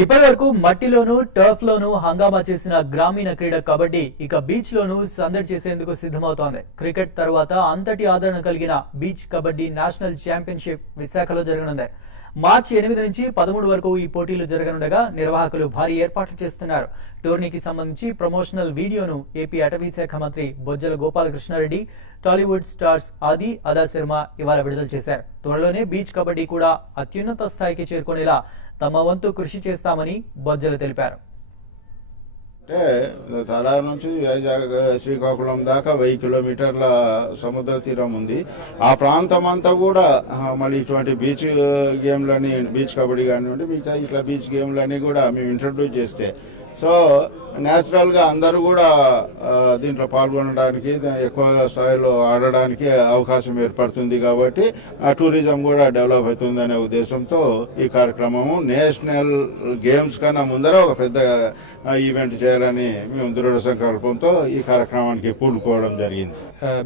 ఇప్పటి వరకు మట్టిలోనూ టర్ఫ్ లోనూ హంగామా చేసిన గ్రామీణ క్రీడ కబడ్డీ ఇక బీచ్ లోనూ సందడి చేసేందుకు సిద్ధమవుతోంది. క్రికెట్ తర్వాత అంతటి ఆదరణ కలిగిన బీచ్ కబడ్డీ నేషనల్ ఛాంపియన్షిప్ విశాఖలో జరగనుంది. మార్చి 8 నుంచి 13 వరకు ఈ పోటీలు జరగనుండగా నిర్వాహకులు భారీ ఏర్పాట్లు చేస్తున్నారు. టోర్నీకి సంబంధించి ప్రమోషనల్ వీడియోను ఏపీ అటవీ శాఖ మంత్రి బొజ్జల గోపాలకృష్ణారెడ్డి, టాలీవుడ్ స్టార్స్ ఆది అదా శర్మ ఇవాళ విడుదల చేశారు. త్వరలోనే బీచ్ కబడ్డీ కూడా అత్యున్నత స్థాయికి చేరుకునేలా తమ వంతు కృషి చేస్తామని బొజ్జల తెలిపారు. అంటే తడా నుంచి వైజాగ్ శ్రీకాకుళం దాకా 1000 కిలోమీటర్ల సముద్ర తీరం ఉంది. ఆ ప్రాంతం అంతా కూడా మళ్ళీ ఇటువంటి బీచ్ గేమ్లని, బీచ్ కబడ్డీ కానివ్వండి, మిగతా ఇట్లా బీచ్ గేమ్లని కూడా మేము ఇంట్రడ్యూస్ చేస్తే సో న్యాచురల్గా అందరూ కూడా దీంట్లో పాల్గొనడానికి, ఎక్కువ స్థాయిలో ఆడడానికి అవకాశం ఏర్పడుతుంది. కాబట్టి ఆ టూరిజం కూడా డెవలప్ అవుతుంది అనే ఉద్దేశంతో ఈ కార్యక్రమము నేషనల్ గేమ్స్ కన్నా ముందర ఒక పెద్ద ఈవెంట్ చేయాలని మేము దృఢ సంకల్పంతో ఈ కార్యక్రమానికి పూనుకోవడం జరిగింది.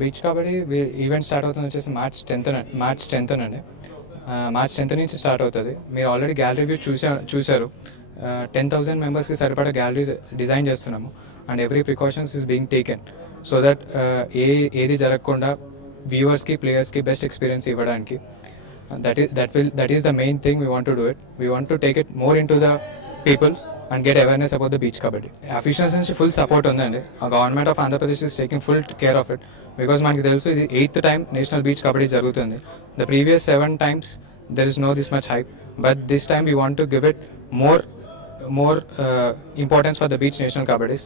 బీచ్ కబడ్డీ ఈవెంట్ స్టార్ట్ అవుతుంది వచ్చేసి మార్చ్ 10 అండి. మార్చ్ 10 నుంచి స్టార్ట్ అవుతుంది. మీరు ఆల్రెడీ గ్యాలరీ వ్యూ చూశారు. 10,000 మెంబర్స్కి సరిపడా గ్యాలరీ డిజైన్ చేస్తున్నాము. And every precautions is being taken so that ఏది జరగకుండా వ్యూవర్స్కి, ప్లేయర్స్కి బెస్ట్ ఎక్స్పీరియన్స్ ఇవ్వడానికి. That is the main thing we want to do it. We want to take it more in to the people and get awareness about the beach kabaddi. Officials నుంచి full support ఉందండి. Government of Andhra Pradesh is taking full care of it. Because మనకి తెలుసు ఇది 8th time national beach kabaddi జరుగుతుంది. The previous 7 times there is no this much hype, but this time we want to give it more importance for the beach national kabaddi.